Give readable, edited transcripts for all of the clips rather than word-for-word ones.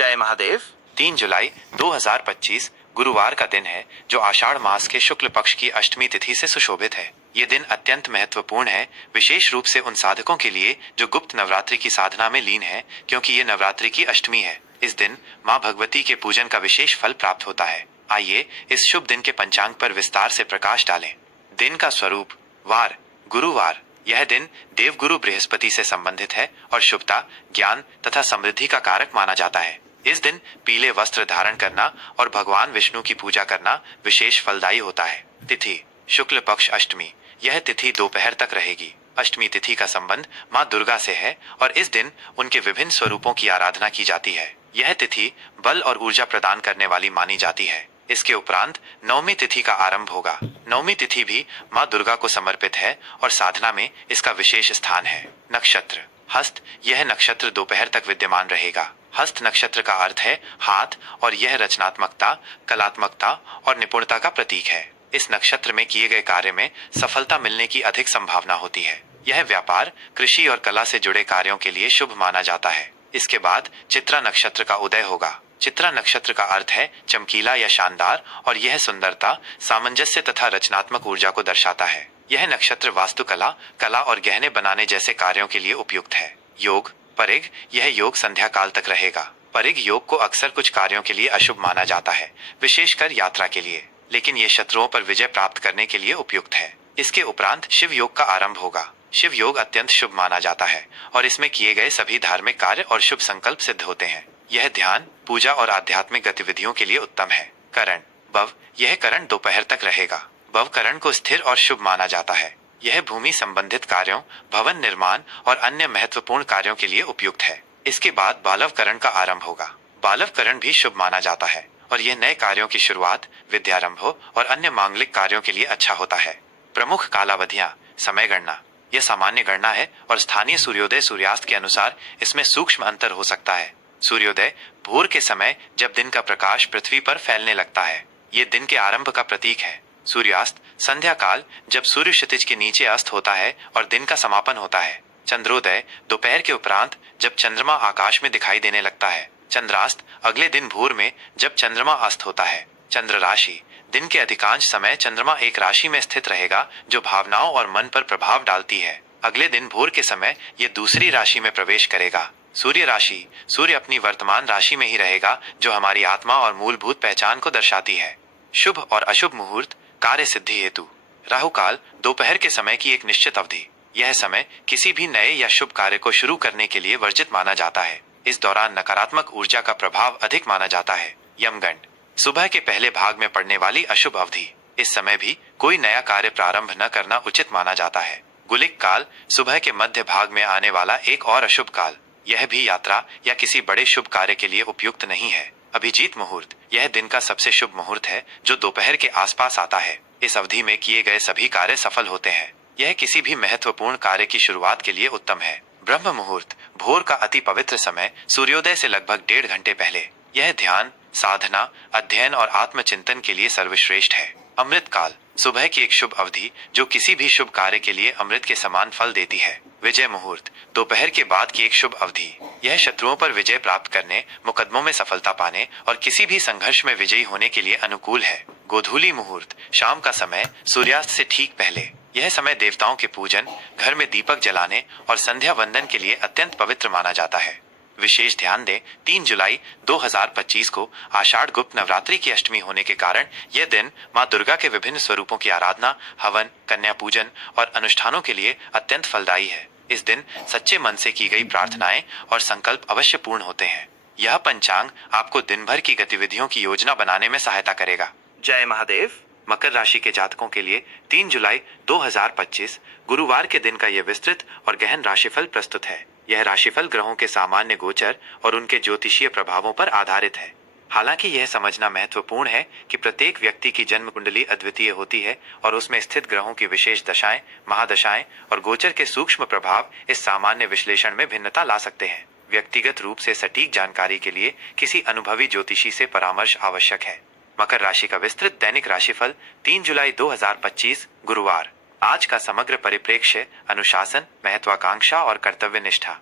जय महादेव। 3 जुलाई 2025 गुरुवार का दिन है, जो आषाढ़ मास के शुक्ल पक्ष की अष्टमी तिथि से सुशोभित है। ये दिन अत्यंत महत्वपूर्ण है, विशेष रूप से उन साधकों के लिए जो गुप्त नवरात्रि की साधना में लीन है, क्योंकि ये नवरात्रि की अष्टमी है। इस दिन माँ भगवती के पूजन का विशेष फल प्राप्त होता है। आइए इस शुभ दिन के पंचांग पर विस्तार से प्रकाश डालें। दिन का स्वरूप। वार गुरुवार। यह दिन देवगुरु बृहस्पति से संबंधित है और शुभता, ज्ञान तथा समृद्धि का कारक माना जाता है। इस दिन पीले वस्त्र धारण करना और भगवान विष्णु की पूजा करना विशेष फलदायी होता है। तिथि शुक्ल पक्ष अष्टमी। यह तिथि दोपहर तक रहेगी। अष्टमी तिथि का संबंध माँ दुर्गा से है और इस दिन उनके विभिन्न स्वरूपों की आराधना की जाती है। यह तिथि बल और ऊर्जा प्रदान करने वाली मानी जाती है। इसके उपरांत नवमी तिथि का आरंभ होगा। नवमी तिथि भी माँ दुर्गा को समर्पित है और साधना में इसका विशेष स्थान है। नक्षत्र हस्त। यह नक्षत्र दोपहर तक विद्यमान रहेगा। हस्त नक्षत्र का अर्थ है हाथ और यह रचनात्मकता, कलात्मकता और निपुणता का प्रतीक है। इस नक्षत्र में किए गए कार्य में सफलता मिलने की अधिक संभावना होती है। यह व्यापार, कृषि और कला से जुड़े कार्यों के लिए शुभ माना जाता है। इसके बाद चित्रा नक्षत्र का उदय होगा। चित्रा नक्षत्र का अर्थ है चमकीला या शानदार और यह सुंदरता, सामंजस्य तथा रचनात्मक ऊर्जा को दर्शाता है। यह नक्षत्र वास्तुकला, कला और गहने बनाने जैसे कार्यों के लिए उपयुक्त है। योग परिग। यह योग संध्या काल तक रहेगा। परिग योग को अक्सर कुछ कार्यों के लिए अशुभ माना जाता है, विशेषकर यात्रा के लिए, लेकिन यह शत्रुओं पर विजय प्राप्त करने के लिए उपयुक्त है। इसके उपरांत शिव योग का आरंभ होगा। शिव योग अत्यंत शुभ माना जाता है और इसमें किए गए सभी धार्मिक कार्य और शुभ संकल्प सिद्ध होते हैं। यह ध्यान, पूजा और आध्यात्मिक गतिविधियों के लिए उत्तम है। करण भव। यह करण दोपहर तक रहेगा। भव करण को स्थिर और शुभ माना जाता है। यह भूमि संबंधित कार्यों, भवन निर्माण और अन्य महत्वपूर्ण कार्यों के लिए उपयुक्त है। इसके बाद बालव करण का आरंभ होगा। बालव करण भी शुभ माना जाता है और यह नए कार्यों की शुरुआत, विद्यारंभ और अन्य मांगलिक कार्यों के लिए अच्छा होता है। प्रमुख कालावधियां। समय गणना। यह सामान्य गणना है और स्थानीय सूर्योदय सूर्यास्त के अनुसार इसमें सूक्ष्म अंतर हो सकता है। सूर्योदय भोर के समय, जब दिन का प्रकाश पृथ्वी पर फैलने लगता है। ये दिन के आरंभ का प्रतीक है। सूर्यास्त संध्या काल, जब सूर्य क्षितिज के नीचे अस्त होता है और दिन का समापन होता है। चंद्रोदय दोपहर के उपरांत, जब चंद्रमा आकाश में दिखाई देने लगता है। चंद्रास्त अगले दिन भोर में, जब चंद्रमा अस्त होता है। चंद्र राशि। दिन के अधिकांश समय चंद्रमा एक राशि में स्थित रहेगा, जो भावनाओं और मन पर प्रभाव डालती है। अगले दिन भोर के समय ये दूसरी राशि में प्रवेश करेगा। सूर्य राशि। सूर्य अपनी वर्तमान राशि में ही रहेगा, जो हमारी आत्मा और मूलभूत पहचान को दर्शाती है। शुभ और अशुभ मुहूर्त। कार्य सिद्धि हेतु राहु काल दोपहर के समय की एक निश्चित अवधि। यह समय किसी भी नए या शुभ कार्य को शुरू करने के लिए वर्जित माना जाता है। इस दौरान नकारात्मक ऊर्जा का प्रभाव अधिक माना जाता है। यमगंड सुबह के पहले भाग में पड़ने वाली अशुभ अवधि। इस समय भी कोई नया कार्य प्रारंभ न करना उचित माना जाता है। गुलिक काल सुबह के मध्य भाग में आने वाला एक और अशुभ काल। यह भी यात्रा या किसी बड़े शुभ कार्य के लिए उपयुक्त नहीं है। अभिजीत मुहूर्त। यह दिन का सबसे शुभ मुहूर्त है, जो दोपहर के आसपास आता है। इस अवधि में किए गए सभी कार्य सफल होते हैं। यह किसी भी महत्वपूर्ण कार्य की शुरुआत के लिए उत्तम है। ब्रह्म मुहूर्त भोर का अति पवित्र समय, सूर्योदय से लगभग 1.5 घंटे पहले। यह ध्यान, साधना, अध्ययन और आत्मचिंतन के लिए सर्वश्रेष्ठ है। अमृत काल सुबह की एक शुभ अवधि, जो किसी भी शुभ कार्य के लिए अमृत के समान फल देती है। विजय मुहूर्त दोपहर के बाद की एक शुभ अवधि। यह शत्रुओं पर विजय प्राप्त करने, मुकदमों में सफलता पाने और किसी भी संघर्ष में विजयी होने के लिए अनुकूल है। गोधूली मुहूर्त शाम का समय, सूर्यास्त से ठीक पहले। यह समय देवताओं के पूजन, घर में दीपक जलाने और संध्या वंदन के लिए अत्यंत पवित्र माना जाता है। विशेष ध्यान दें, 3 जुलाई 2025 को आषाढ़ गुप्त नवरात्रि की अष्टमी होने के कारण यह दिन माँ दुर्गा के विभिन्न स्वरूपों की आराधना, हवन, कन्या पूजन और अनुष्ठानों के लिए अत्यंत फलदायी है। इस दिन सच्चे मन से की गई प्रार्थनाएं और संकल्प अवश्य पूर्ण होते हैं। यह पंचांग आपको दिन भर की गतिविधियों की योजना बनाने में सहायता करेगा। जय महादेव। मकर राशि के जातकों के लिए 3 जुलाई 2025 गुरुवार के दिन का यह विस्तृत और गहन राशिफल प्रस्तुत है। यह राशिफल ग्रहों के सामान्य गोचर और उनके ज्योतिषीय प्रभावों पर आधारित है। हालांकि यह समझना महत्वपूर्ण है कि प्रत्येक व्यक्ति की जन्म कुंडली अद्वितीय होती है और उसमें स्थित ग्रहों की विशेष दशाएं, महादशाएं और गोचर के सूक्ष्म प्रभाव इस सामान्य विश्लेषण में भिन्नता ला सकते हैं। व्यक्तिगत रूप से सटीक जानकारी के लिए किसी अनुभवी ज्योतिषी से परामर्श आवश्यक है। मकर राशि का विस्तृत दैनिक राशिफल 3 जुलाई 2025 गुरुवार। आज का समग्र परिप्रेक्ष्य अनुशासन, महत्वाकांक्षा और कर्तव्य निष्ठा।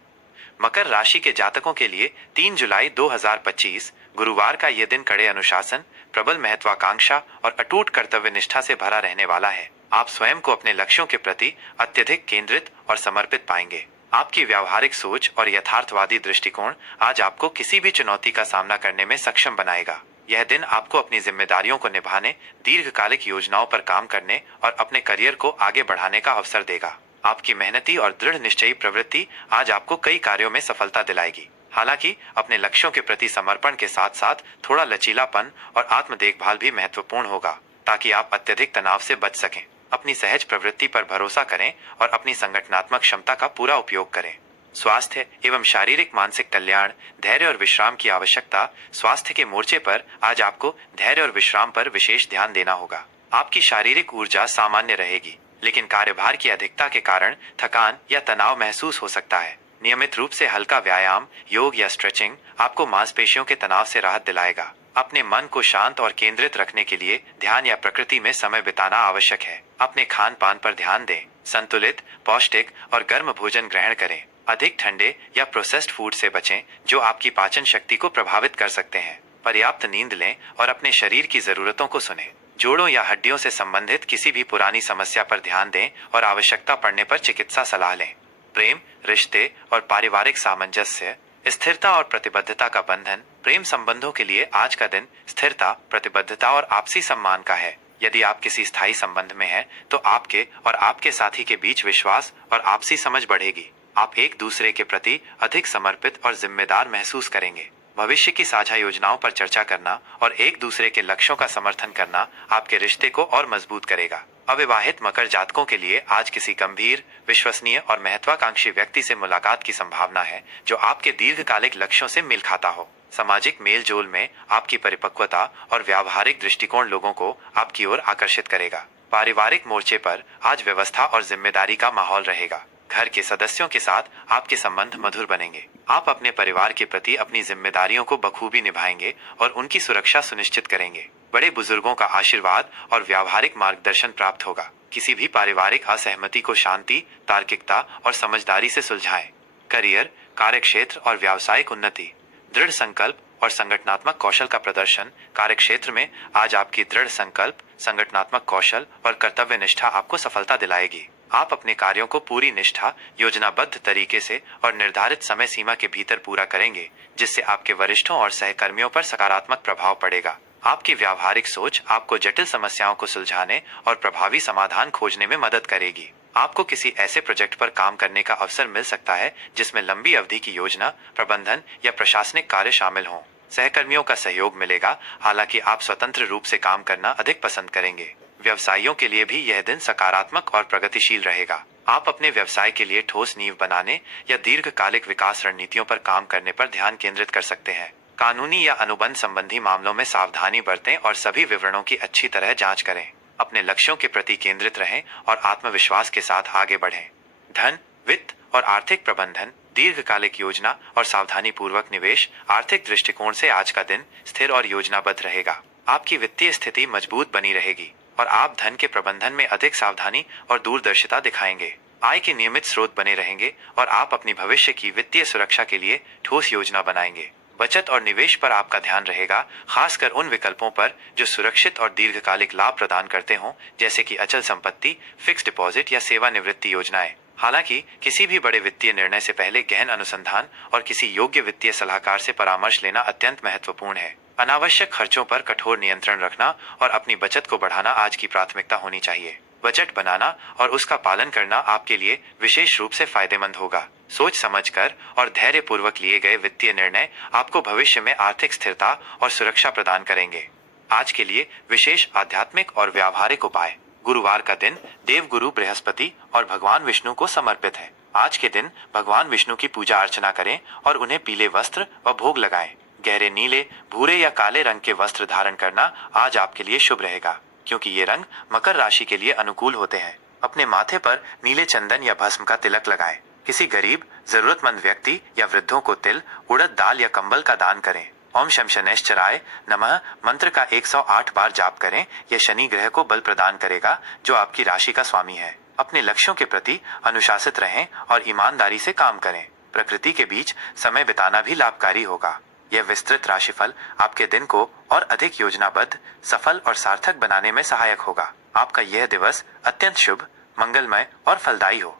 मकर राशि के जातकों के लिए 3 जुलाई 2025 गुरुवार का यह दिन कड़े अनुशासन, प्रबल महत्वाकांक्षा और अटूट कर्तव्य निष्ठा से भरा रहने वाला है। आप स्वयं को अपने लक्ष्यों के प्रति अत्यधिक केंद्रित और समर्पित पाएंगे। आपकी व्यावहारिक सोच और यथार्थवादी दृष्टिकोण आज आपको किसी भी चुनौती का सामना करने में सक्षम बनाएगा। यह दिन आपको अपनी जिम्मेदारियों को निभाने, दीर्घकालिक योजनाओं पर काम करने और अपने करियर को आगे बढ़ाने का अवसर देगा। आपकी मेहनती और दृढ़ निश्चयी प्रवृत्ति आज आपको कई कार्यों में सफलता दिलाएगी। हालांकि अपने लक्ष्यों के प्रति समर्पण के साथ साथ थोड़ा लचीलापन और आत्म देखभाल भी महत्वपूर्ण होगा, ताकि आप अत्यधिक तनाव से बच सकें। अपनी सहज प्रवृत्ति पर भरोसा करें और अपनी संगठनात्मक क्षमता का पूरा उपयोग करें। स्वास्थ्य एवं शारीरिक मानसिक कल्याण, धैर्य और विश्राम की आवश्यकता। स्वास्थ्य के मोर्चे पर आज आपको धैर्य और विश्राम पर विशेष ध्यान देना होगा। आपकी शारीरिक ऊर्जा सामान्य रहेगी, लेकिन कार्यभार की अधिकता के कारण थकान या तनाव महसूस हो सकता है। नियमित रूप से हल्का व्यायाम, योग या स्ट्रेचिंग आपको मांसपेशियों के तनाव से राहत दिलाएगा। अपने मन को शांत और केंद्रित रखने के लिए ध्यान या प्रकृति में समय बिताना आवश्यक है। अपने खान पान पर ध्यान दें। संतुलित, पौष्टिक और गर्म भोजन ग्रहण करें। अधिक ठंडे या प्रोसेस्ड फूड से बचें, जो आपकी पाचन शक्ति को प्रभावित कर सकते हैं। पर्याप्त नींद लें और अपने शरीर की जरूरतों को सुनें। जोड़ों या हड्डियों से संबंधित किसी भी पुरानी समस्या पर ध्यान दें और आवश्यकता पड़ने पर चिकित्सा सलाह लें। प्रेम, रिश्ते और पारिवारिक सामंजस्य, स्थिरता और प्रतिबद्धता का बंधन। प्रेम संबंधों के लिए आज का दिन स्थिरता, प्रतिबद्धता और आपसी सम्मान का है। यदि आप किसी स्थायी संबंध में हैं, तो आपके और आपके साथी के बीच विश्वास और आपसी समझ बढ़ेगी। आप एक दूसरे के प्रति अधिक समर्पित और जिम्मेदार महसूस करेंगे। भविष्य की साझा योजनाओं पर चर्चा करना और एक दूसरे के लक्ष्यों का समर्थन करना आपके रिश्ते को और मजबूत करेगा। अविवाहित मकर जातकों के लिए आज किसी गंभीर, विश्वसनीय और महत्वाकांक्षी व्यक्ति से मुलाकात की संभावना है, जो आपके दीर्घकालिक लक्ष्यों से मेल खाता हो। सामाजिक मेल जोल में आपकी परिपक्वता और व्यावहारिक दृष्टिकोण लोगों को आपकी ओर आकर्षित करेगा। पारिवारिक मोर्चे पर आज व्यवस्था और जिम्मेदारी का माहौल रहेगा। घर के सदस्यों के साथ आपके संबंध मधुर बनेंगे। आप अपने परिवार के प्रति अपनी जिम्मेदारियों को बखूबी निभाएंगे और उनकी सुरक्षा सुनिश्चित करेंगे। बड़े बुजुर्गों का आशीर्वाद और व्यावहारिक मार्गदर्शन प्राप्त होगा। किसी भी पारिवारिक असहमति को शांति, तार्किकता और समझदारी से सुलझाएं। करियर, कार्यक्षेत्र और व्यावसायिक उन्नति। दृढ़ संकल्प और संगठनात्मक कौशल का प्रदर्शन। कार्यक्षेत्र में आज आपकी दृढ़ संकल्प, संगठनात्मक कौशल और कर्तव्य निष्ठा आपको सफलता दिलाएगी। आप अपने कार्यों को पूरी निष्ठा, योजनाबद्ध तरीके से और निर्धारित समय सीमा के भीतर पूरा करेंगे, जिससे आपके वरिष्ठों और सहकर्मियों पर सकारात्मक प्रभाव पड़ेगा। आपकी व्यावहारिक सोच आपको जटिल समस्याओं को सुलझाने और प्रभावी समाधान खोजने में मदद करेगी। आपको किसी ऐसे प्रोजेक्ट पर काम करने का अवसर मिल सकता है जिसमें लंबी अवधि की योजना, प्रबंधन या प्रशासनिक कार्य शामिल हों। सहकर्मियों का सहयोग मिलेगा, हालांकि आप स्वतंत्र रूप से काम करना अधिक पसंद करेंगे। व्यवसायियों के लिए भी यह दिन सकारात्मक और प्रगतिशील रहेगा। आप अपने व्यवसाय के लिए ठोस नींव बनाने या दीर्घकालिक विकास रणनीतियों पर काम करने पर ध्यान केंद्रित कर सकते हैं। कानूनी या अनुबंध संबंधी मामलों में सावधानी बरतें और सभी विवरणों की अच्छी तरह जांच करें। अपने लक्ष्यों के प्रति केंद्रित रहें और आत्मविश्वास के साथ आगे बढ़ें। धन, वित्त और आर्थिक प्रबंधन, दीर्घकालिक योजना और सावधानी पूर्वक निवेश। आर्थिक दृष्टिकोण से आज का दिन स्थिर और योजनाबद्ध रहेगा। आपकी वित्तीय स्थिति मजबूत बनी रहेगी और आप धन के प्रबंधन में अधिक सावधानी और दूरदर्शिता दिखाएंगे। आय के नियमित स्रोत बने रहेंगे और आप अपनी भविष्य की वित्तीय सुरक्षा के लिए ठोस योजना बनाएंगे। बचत और निवेश पर आपका ध्यान रहेगा, खासकर उन विकल्पों पर जो सुरक्षित और दीर्घकालिक लाभ प्रदान करते हों, जैसे कि अचल संपत्ति, फिक्स डिपॉजिट या सेवानिवृत्ति योजनाएं। हालांकि किसी भी बड़े वित्तीय निर्णय से पहले गहन अनुसंधान और किसी योग्य वित्तीय सलाहकार से परामर्श लेना अत्यंत महत्वपूर्ण है। अनावश्यक खर्चों पर कठोर नियंत्रण रखना और अपनी बचत को बढ़ाना आज की प्राथमिकता होनी चाहिए। बजट बनाना और उसका पालन करना आपके लिए विशेष रूप से फायदेमंद होगा। सोच समझकर और धैर्य पूर्वक लिए गए वित्तीय निर्णय आपको भविष्य में आर्थिक स्थिरता और सुरक्षा प्रदान करेंगे। आज के लिए विशेष आध्यात्मिक और व्यावहारिक उपाय। गुरुवार का दिन देवगुरु बृहस्पति और भगवान विष्णु को समर्पित है। आज के दिन भगवान विष्णु की पूजा अर्चना करें और उन्हें पीले वस्त्र व भोग लगाएं। गहरे नीले, भूरे या काले रंग के वस्त्र धारण करना आज आपके लिए शुभ रहेगा, क्योंकि ये रंग मकर राशि के लिए अनुकूल होते हैं। अपने माथे पर नीले चंदन या भस्म का तिलक लगाएं। किसी गरीब, जरूरतमंद व्यक्ति या वृद्धों को तिल, उड़द दाल या कंबल का दान करें। ओम शम शनैश्चराय नमः मंत्र का 108 बार जाप करें। यह शनि ग्रह को बल प्रदान करेगा, जो आपकी राशि का स्वामी है। अपने लक्ष्यों के प्रति अनुशासित रहें और ईमानदारी से काम करें। प्रकृति के बीच समय बिताना भी लाभकारी होगा। यह विस्तृत राशिफल आपके दिन को और अधिक योजनाबद्ध, सफल और सार्थक बनाने में सहायक होगा। आपका यह दिवस अत्यंत शुभ, मंगलमय और फलदायी हो।